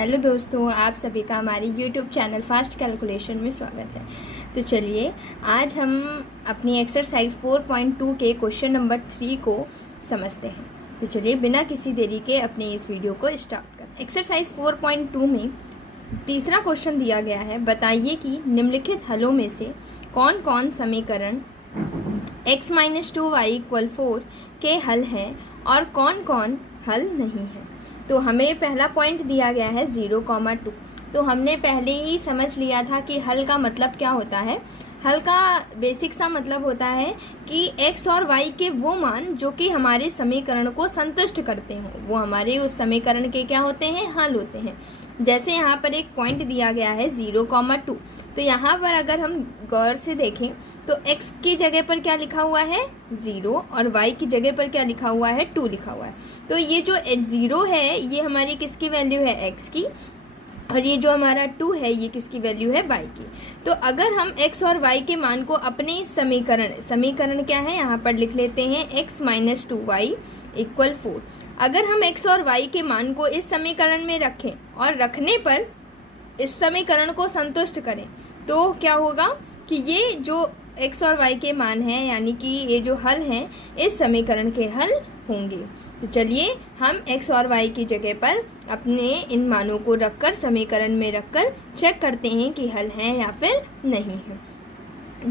Hello दोस्तों, आप सभी का हमारे यूट्यूब चैनल फास्ट कैलकुलेशन में स्वागत है। तो चलिए आज हम अपनी एक्सरसाइज 4.2 के क्वेश्चन नंबर 3 को समझते हैं। तो चलिए बिना किसी देरी के अपने इस वीडियो को स्टार्ट करें। एक्सरसाइज 4.2 में तीसरा क्वेश्चन दिया गया है, बताइए कि निम्नलिखित हलों में से कौन कौन समीकरण x-2y = 4 के हल हैं और कौन कौन हल नहीं है। तो हमें पहला पॉइंट दिया गया है 0,2। तो हमने पहले ही समझ लिया था कि हल का मतलब क्या होता है। हल का बेसिक सा मतलब होता है कि x और y के वो मान जो कि हमारे समीकरण को संतुष्ट करते हों, वो हमारे उस समीकरण के क्या होते हैं, हल होते हैं। जैसे यहाँ पर एक पॉइंट दिया गया है 0,2। तो यहाँ पर अगर हम गौर से देखें तो x की जगह पर क्या लिखा हुआ है 0 और y की जगह पर क्या लिखा हुआ है 2 लिखा हुआ है। तो ये जो 0 है ये हमारी किसकी वैल्यू है, x की, और ये जो हमारा 2 है ये किसकी वैल्यू है, y की। तो अगर हम x और y के मान को अपने समीकरण क्या है यहाँ पर लिख लेते हैं x-2y = 4। अगर हम x और y के मान को इस समीकरण में रखें और रखने पर इस समीकरण को संतुष्ट करें तो क्या होगा कि ये जो x और y के मान हैं यानी कि ये जो हल हैं इस समीकरण के हल होंगे। तो चलिए हम x और y की जगह पर अपने इन मानों को रखकर समीकरण में रखकर चेक करते हैं कि हल हैं या फिर नहीं है।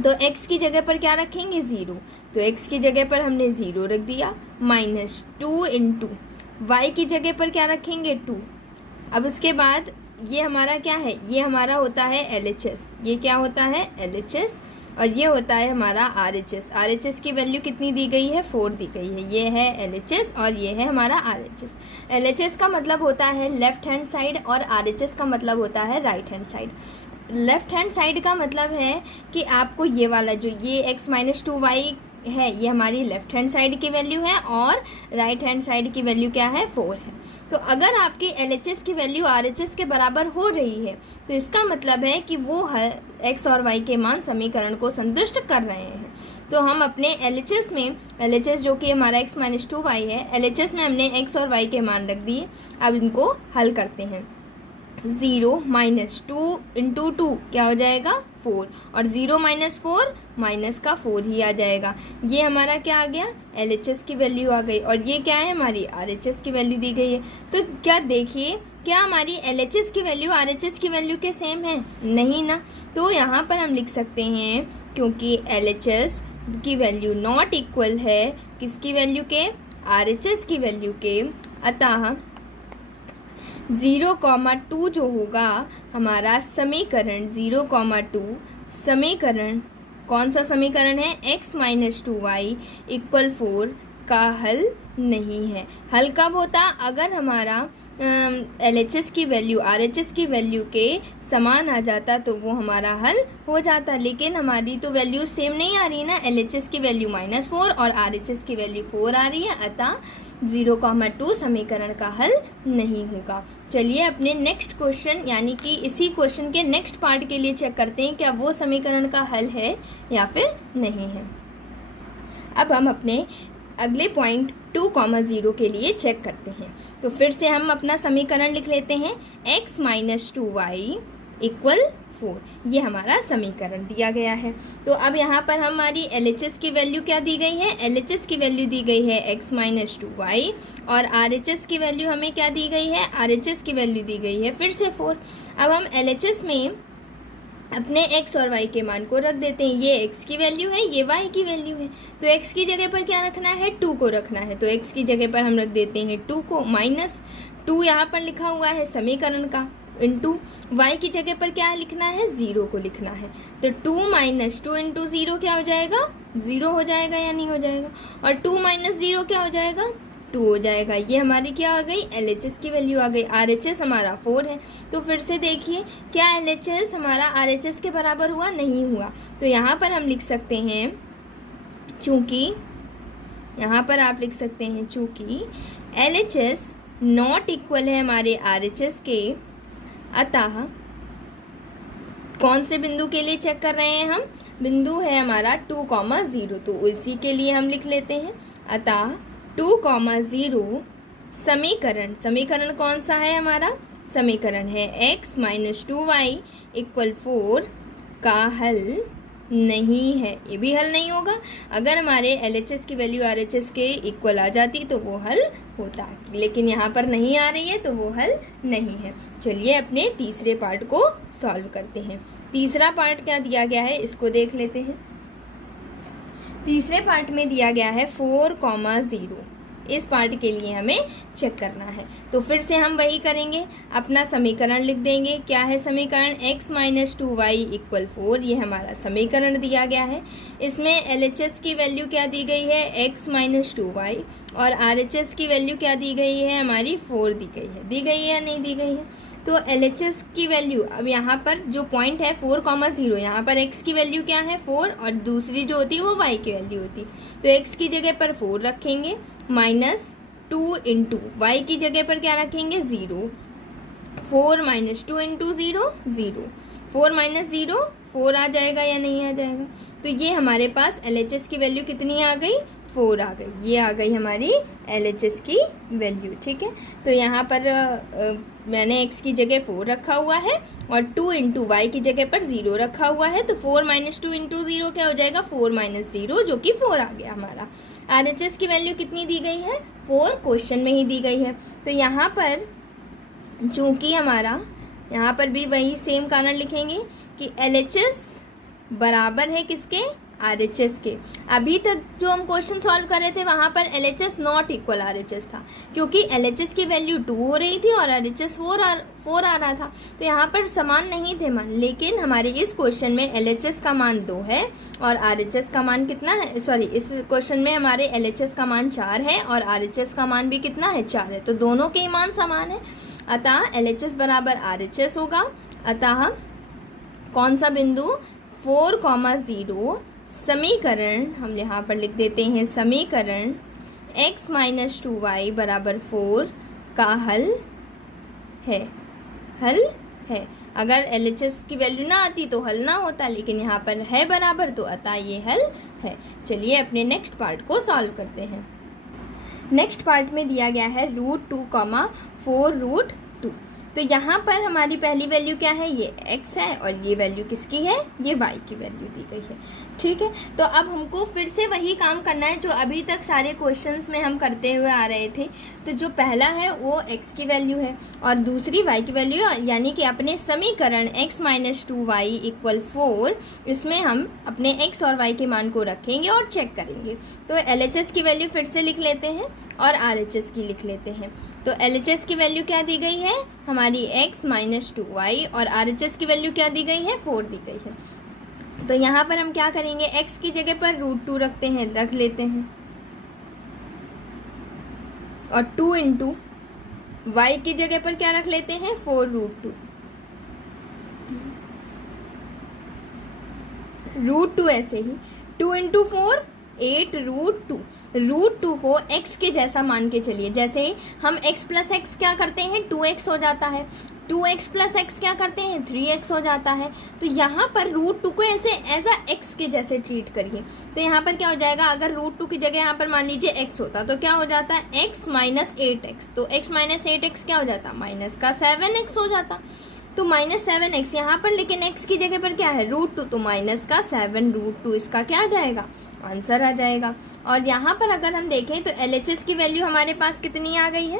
तो x की जगह पर क्या रखेंगे 0। तो x की जगह पर हमने 0 रख दिया, -2 × y की जगह पर क्या रखेंगे 2। अब उसके बाद ये हमारा क्या है, ये हमारा होता है LHS। ये क्या होता है LHS और ये होता है हमारा RHS। RHS की वैल्यू कितनी दी गई है 4 दी गई है। ये है LHS और ये है हमारा RHS। LHS का मतलब होता है लेफ़्ट हैंड साइड और RHS का मतलब होता है right hand side. Left hand side का मतलब है कि आपको ये वाला जो ये x-2y है ये हमारी लेफ़्ट हैंड साइड की वैल्यू है और राइट हैंड साइड की वैल्यू क्या है 4 है। तो अगर आपकी LHS की वैल्यू RHS के बराबर हो रही है तो इसका मतलब है कि वो x और y के मान समीकरण को संतुष्ट कर रहे हैं। तो हम अपने LHS जो कि हमारा x-2y है, LHS में हमने x और y के मान रख दिए। अब इनको हल करते हैं। 0 - 2 × 2 क्या हो जाएगा 4 और 0 - 4 माइनस का 4 ही आ जाएगा। ये हमारा क्या आ गया LHS की वैल्यू आ गई और ये क्या है हमारी RHS की वैल्यू दी गई है। तो क्या देखिए क्या हमारी LHS की वैल्यू RHS की वैल्यू के सेम है, नहीं ना। तो यहाँ पर हम लिख सकते हैं क्योंकि LHS की वैल्यू नॉट इक्वल है किसकी वैल्यू के, RHS की वैल्यू के, अतः 0,2 जो होगा हमारा समीकरण 0,2 समीकरण कौन सा समीकरण है x-2y = 4 का हल नहीं है। हल कब होता, अगर हमारा LHS की वैल्यू RHS की वैल्यू के समान आ जाता तो वो हमारा हल हो जाता। लेकिन हमारी तो वैल्यू सेम नहीं आ रही ना, LHS की वैल्यू -4 और RHS की वैल्यू 4 आ रही है, अतः 0,2 समीकरण का हल नहीं होगा। चलिए अपने नेक्स्ट क्वेश्चन यानी कि इसी क्वेश्चन के नेक्स्ट पार्ट के लिए चेक करते हैं क्या वो समीकरण का हल है या फिर नहीं है। अब हम अपने अगले पॉइंट 2,0 के लिए चेक करते हैं। तो फिर से हम अपना समीकरण लिख लेते हैं x-2y = 4। ये हमारा समीकरण दिया गया है। तो अब यहाँ पर हमारी LHS की वैल्यू क्या दी गई है, LHS की वैल्यू दी गई है x-2y और RHS की वैल्यू हमें क्या दी गई है, RHS की वैल्यू दी गई है फिर से 4। अब हम LHS में अपने x और y के मान को रख देते हैं। ये x की वैल्यू है, ये y की वैल्यू है। तो x की जगह पर क्या रखना है 2 को रखना है। तो x की जगह पर हम रख देते हैं 2 को, -2 यहाँ पर लिखा हुआ है समीकरण का, इंटू y की जगह पर क्या लिखना है 0 को लिखना है। तो 2 - 2 × 0 क्या हो जाएगा 0 हो जाएगा या नहीं हो जाएगा, और 2 - 0 क्या हो जाएगा 2 हो जाएगा। ये हमारी क्या आ गई LHS की वैल्यू आ गई। RHS हमारा 4 है। तो फिर से देखिए क्या LHS हमारा RHS के बराबर हुआ, नहीं हुआ। तो यहाँ पर हम लिख सकते हैं चूँकि यहाँ पर आप लिख सकते हैं चूँकि LHS नॉट इक्वल है हमारे RHS के, अतः कौन से बिंदु के लिए चेक कर रहे हैं हम, बिंदु है हमारा 2,0। तो उसी के लिए हम लिख लेते हैं अतः 2,0 समीकरण कौन सा है हमारा समीकरण है x माइनस 2y इक्वल 4 का हल नहीं है। ये भी हल नहीं होगा। अगर हमारे LHS की वैल्यू RHS के इक्वल आ जाती तो वो हल होता, लेकिन यहाँ पर नहीं आ रही है तो वो हल नहीं है। चलिए अपने तीसरे पार्ट को सॉल्व करते हैं। तीसरा पार्ट क्या दिया गया है इसको देख लेते हैं। तीसरे पार्ट में दिया गया है 4,0। इस पार्ट के लिए हमें चेक करना है, तो फिर से हम वही करेंगे, अपना समीकरण लिख देंगे। क्या है समीकरण? x माइनस 2y इक्वल 4, ये हमारा समीकरण दिया गया है। इसमें LHS की वैल्यू क्या दी गई है? x माइनस 2y, और RHS की वैल्यू क्या दी गई है? हमारी 4 दी गई है। दी गई है या नहीं दी गई है? तो LHS की वैल्यू, अब यहाँ पर जो पॉइंट है 4,0, यहाँ पर x की वैल्यू क्या है? 4, और दूसरी जो होती है वो y की वैल्यू होती। तो x की जगह पर 4 रखेंगे, माइनस 2 इंटू वाई की जगह पर क्या रखेंगे? 0। 4 माइनस 2 इंटू 0, 0। 4 माइनस 0 4 आ जाएगा या नहीं आ जाएगा? तो ये हमारे पास LHS की वैल्यू कितनी आ गई? 4 आ गई। ये आ गई हमारी LHS की वैल्यू। ठीक है, तो यहाँ पर मैंने x की जगह 4 रखा हुआ है और 2 इंटू वाई की जगह पर 0 रखा हुआ है। तो 4 माइनस 2 इंटू 0 क्या हो जाएगा? 4 माइनस 0, जो कि 4 आ गया हमारा। RHS की वैल्यू कितनी दी गई है? 4 क्वेश्चन में ही दी गई है। तो यहाँ पर चूँकि हमारा यहाँ पर भी वही सेम कारण लिखेंगे कि LHS बराबर है किसके? RHS के। अभी तक जो हम क्वेश्चन सॉल्व कर रहे थे वहाँ पर LHS नॉट इक्वल RHS था, क्योंकि LHS की वैल्यू 2 हो रही थी और RHS 4 आ रहा था, तो यहाँ पर समान नहीं थे मान। लेकिन हमारे इस क्वेश्चन में LHS का मान 2 है और RHS का मान कितना है? सॉरी, इस क्वेश्चन में हमारे LHS का मान 4 है और RHS का मान भी कितना है? 4 है। तो दोनों के मान समान है, अतः LHS बराबर RHS होगा। अतः कौन सा बिंदु? 4,0 समीकरण, हम यहाँ पर लिख देते हैं समीकरण x माइनस 2y बराबर 4 का हल है। हल है। अगर LHS की वैल्यू ना आती तो हल ना होता, लेकिन यहाँ पर है बराबर, तो अतः ये हल है। चलिए अपने नेक्स्ट पार्ट को सॉल्व करते हैं। नेक्स्ट पार्ट में दिया गया है √2, 4√2। तो यहाँ पर हमारी पहली वैल्यू क्या है? ये x है, और ये वैल्यू किसकी है? ये y की वैल्यू दी गई है। ठीक है, तो अब हमको फिर से वही काम करना है जो अभी तक सारे क्वेश्चंस में हम करते हुए आ रहे थे। तो जो पहला है वो x की वैल्यू है और दूसरी y की वैल्यू, यानी कि अपने समीकरण x माइनस 2y इक्वल 4, इसमें हम अपने x और y के मान को रखेंगे और चेक करेंगे। तो LHS की वैल्यू फिर से लिख लेते हैं और RHS की लिख लेते हैं। तो LHS की वैल्यू क्या दी गई है? हमारी x माइनस 2y, और RHS की वैल्यू क्या दी गई है? 4 दी गई है। तो यहाँ पर हम क्या करेंगे? x की जगह पर √2 रख लेते हैं, और 2 इंटू वाई की जगह पर क्या रख लेते हैं? 4√2। √2 ऐसे ही 2 इंटू 4 8√2। √2 को x के जैसा मान के चलिए। जैसे हम x प्लस एक्स क्या करते हैं? 2x हो जाता है। 2x प्लस एक्स क्या करते हैं? 3x हो जाता है। तो यहाँ पर √2 को ऐसे एज अ x के जैसे ट्रीट करिए। तो यहाँ पर क्या हो जाएगा? अगर √2 की जगह यहाँ पर मान लीजिए x होता तो क्या हो जाता? x minus 8x। तो x माइनस 8x क्या हो जाता? माइनस का 7x हो जाता। तो माइनस 7x यहाँ पर, लेकिन x की जगह पर क्या है? √2, तो माइनस का 7√2 इसका क्या आ जाएगा? आंसर आ जाएगा। और यहाँ पर अगर हम देखें तो LHS की वैल्यू हमारे पास कितनी आ गई है?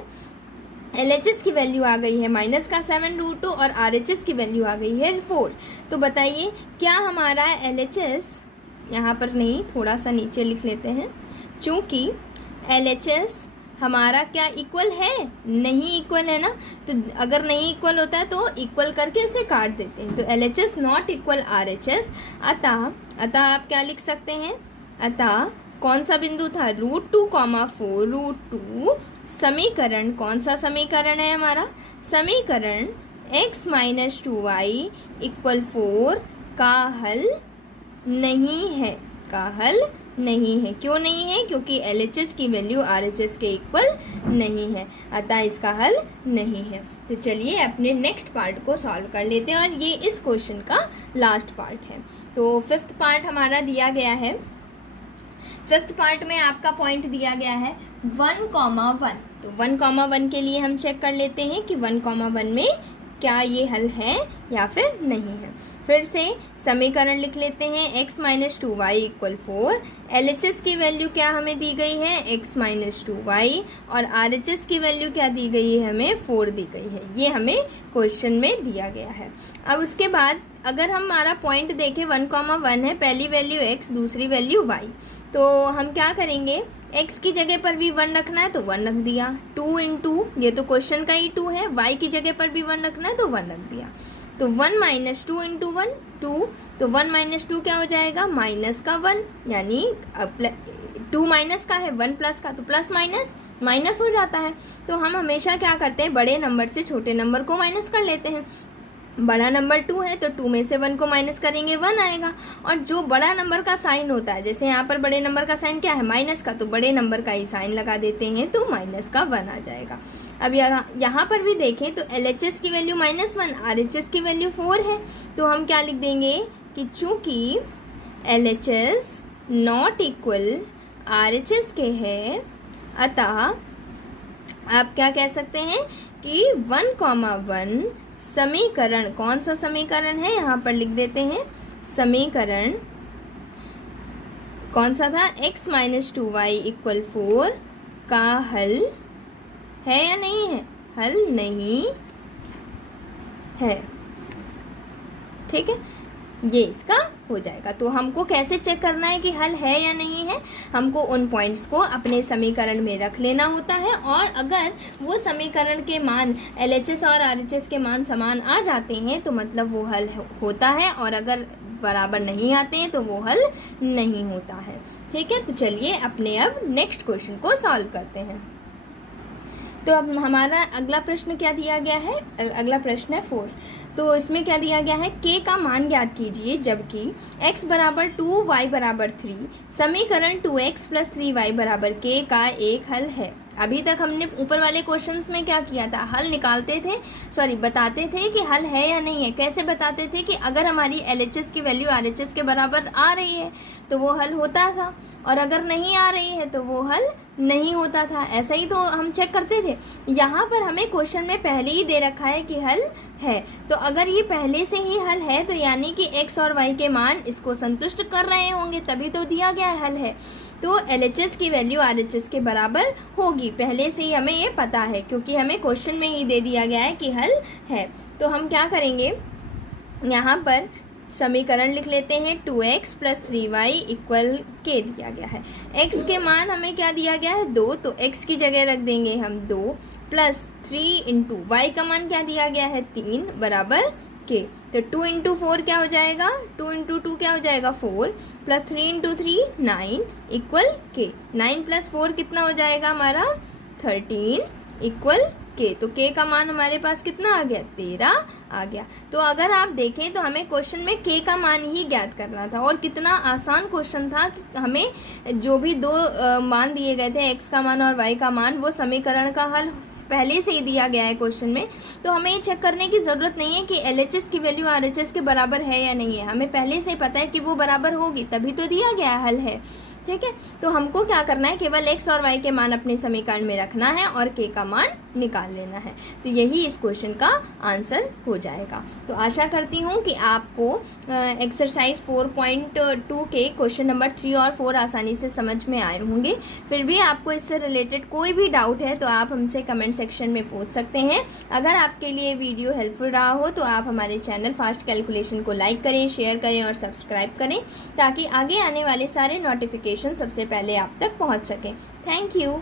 LHS की वैल्यू आ गई है माइनस का 7√2 और RHS की वैल्यू आ गई है 4। तो बताइए क्या हमारा LHS, यहाँ पर नहीं, थोड़ा सा नीचे लिख लेते हैं, चूँकि LHS हमारा क्या इक्वल है? नहीं इक्वल है ना। तो अगर नहीं इक्वल होता है तो इक्वल करके उसे काट देते हैं। तो LHS नॉट इक्वल RHS। अतः आप क्या लिख सकते हैं? अतः कौन सा बिंदु था? √2, 4√2 समीकरण, कौन सा समीकरण है हमारा? समीकरण x माइनस 2y इक्वल 4 का हल नहीं है। का हल नहीं है। क्यों नहीं है? क्योंकि LHS की वैल्यू RHS के इक्वल नहीं है, अतः इसका हल नहीं है। तो चलिए अपने नेक्स्ट पार्ट को सॉल्व कर लेते हैं, और ये इस क्वेश्चन का लास्ट पार्ट है। तो 5th पार्ट हमारा दिया गया है। 5th पार्ट में आपका पॉइंट दिया गया है 1,1। तो 1,1 के लिए हम चेक कर लेते हैं कि 1,1 में क्या ये हल है या फिर नहीं है। फिर से समीकरण लिख लेते हैं, x minus 2y equal 4। LHS की वैल्यू क्या हमें दी गई है, x माइनस 2y, और RHS की वैल्यू क्या दी गई है, हमें 4 दी गई है। ये हमें क्वेश्चन में दिया गया है। अब उसके बाद अगर हम हमारा पॉइंट देखें 1,1 है, पहली वैल्यू x, दूसरी वैल्यू y, तो हम क्या करेंगे, x की जगह पर भी 1 रखना है तो 1 रख दिया। 2 इंटू, ये तो क्वेश्चन का ही 2 है, y की जगह पर भी 1 रखना है तो 1 रख दिया। तो 1 माइनस 2 इंटू 1 2, तो 1 माइनस 2 क्या हो जाएगा, माइनस का 1, यानी 2 माइनस का है 1 प्लस का, तो प्लस माइनस माइनस हो जाता है। तो हम हमेशा क्या करते हैं, बड़े नंबर से छोटे नंबर को माइनस कर लेते हैं। बड़ा नंबर 2 है तो 2 में से 1 को माइनस करेंगे 1 आएगा, और जो बड़ा नंबर का साइन होता है, जैसे यहाँ पर बड़े नंबर का साइन क्या है, माइनस का, तो बड़े नंबर का ही साइन लगा देते हैं तो माइनस का 1 आ जाएगा। अब यहाँ पर भी देखें तो LHS की वैल्यू -1, RHS की वैल्यू 4 है, तो हम क्या लिख देंगे कि चूंकि LHS नॉट इक्वल RHS के है, अतः आप क्या कह सकते हैं कि 1,1 समीकरण, कौन सा समीकरण है, यहाँ पर लिख देते हैं, समीकरण कौन सा था, x माइनस 2y इक्वल 4 का हल है या नहीं है, हल नहीं है। ठीक है, ये इसका हो जाएगा। तो हमको कैसे चेक करना है कि हल है या नहीं है, हमको उन पॉइंट्स को अपने समीकरण में रख लेना होता है, और अगर वो समीकरण के मान LHS और RHS के मान समान आ जाते हैं तो मतलब वो हल होता है, और अगर बराबर नहीं आते हैं तो वो हल नहीं होता है। ठीक है, तो चलिए अपने अब नेक्स्ट क्वेश्चन को सॉल्व करते हैं। तो अब हमारा अगला प्रश्न क्या दिया गया है, अगला प्रश्न है 4। तो इसमें क्या दिया गया है, k का मान ज्ञात कीजिए जबकि x बराबर 2 y बराबर 3, समीकरण 2x प्लस 3y बराबर k का एक हल है। अभी तक हमने ऊपर वाले क्वेश्चंस में क्या किया था, हल निकालते थे, बताते थे कि हल है या नहीं है। कैसे बताते थे कि अगर हमारी LHS की वैल्यू RHS के बराबर आ रही है तो वो हल होता था, और अगर नहीं आ रही है तो वो हल नहीं होता था। ऐसा ही तो हम चेक करते थे। यहाँ पर हमें क्वेश्चन में पहले ही दे रखा है कि हल है, तो अगर ये पहले से ही हल है तो यानी कि x और y के मान इसको संतुष्ट कर रहे होंगे, तभी तो दिया गया हल है। तो LHS की वैल्यू RHS के बराबर होगी, पहले से ही हमें ये पता है, क्योंकि हमें क्वेश्चन में ही दे दिया गया है कि हल है। तो हम क्या करेंगे, यहाँ पर समीकरण लिख लेते हैं, 2x plus 3y equal k दिया गया है। x के मान हमें क्या दिया गया है, 2, तो x की जगह रख देंगे हम 2, प्लस 3 इंटू y का मान क्या दिया गया है, 3 बराबर k। तो 2 इंटू 4 क्या हो जाएगा, 2 इंटू 2 क्या हो जाएगा 4, plus 3 into 3 9 equal k। 9 plus 4 कितना हो जाएगा हमारा 13 इक्वल k। तो k का मान हमारे पास कितना आ गया, 13 आ गया। तो अगर आप देखें तो हमें क्वेश्चन में k का मान ही ज्ञात करना था, और कितना आसान क्वेश्चन था कि हमें जो भी दो मान दिए गए थे, x का मान और y का मान, वो समीकरण का हल पहले से ही दिया गया है क्वेश्चन में। तो हमें ये चेक करने की ज़रूरत नहीं है कि LHS की वैल्यू RHS के बराबर है या नहीं है, हमें पहले से ही पता है कि वो बराबर होगी, तभी तो दिया गया हल है। ठीक है, तो हमको क्या करना है, केवल x और y के मान अपने समीकरण में रखना है और k का मान निकाल लेना है। तो यही इस क्वेश्चन का आंसर हो जाएगा। तो आशा करती हूँ कि आपको एक्सरसाइज 4.2 के क्वेश्चन नंबर 3 और 4 आसानी से समझ में आए होंगे। फिर भी आपको इससे रिलेटेड कोई भी डाउट है तो आप हमसे कमेंट सेक्शन में पूछ सकते हैं। अगर आपके लिए वीडियो हेल्पफुल रहा हो तो आप हमारे चैनल फास्ट कैलकुलेशन को लाइक करें, शेयर करें और सब्सक्राइब करें, ताकि आगे आने वाले सारे नोटिफिकेशन सबसे पहले आप तक पहुंच सकें। Thank you.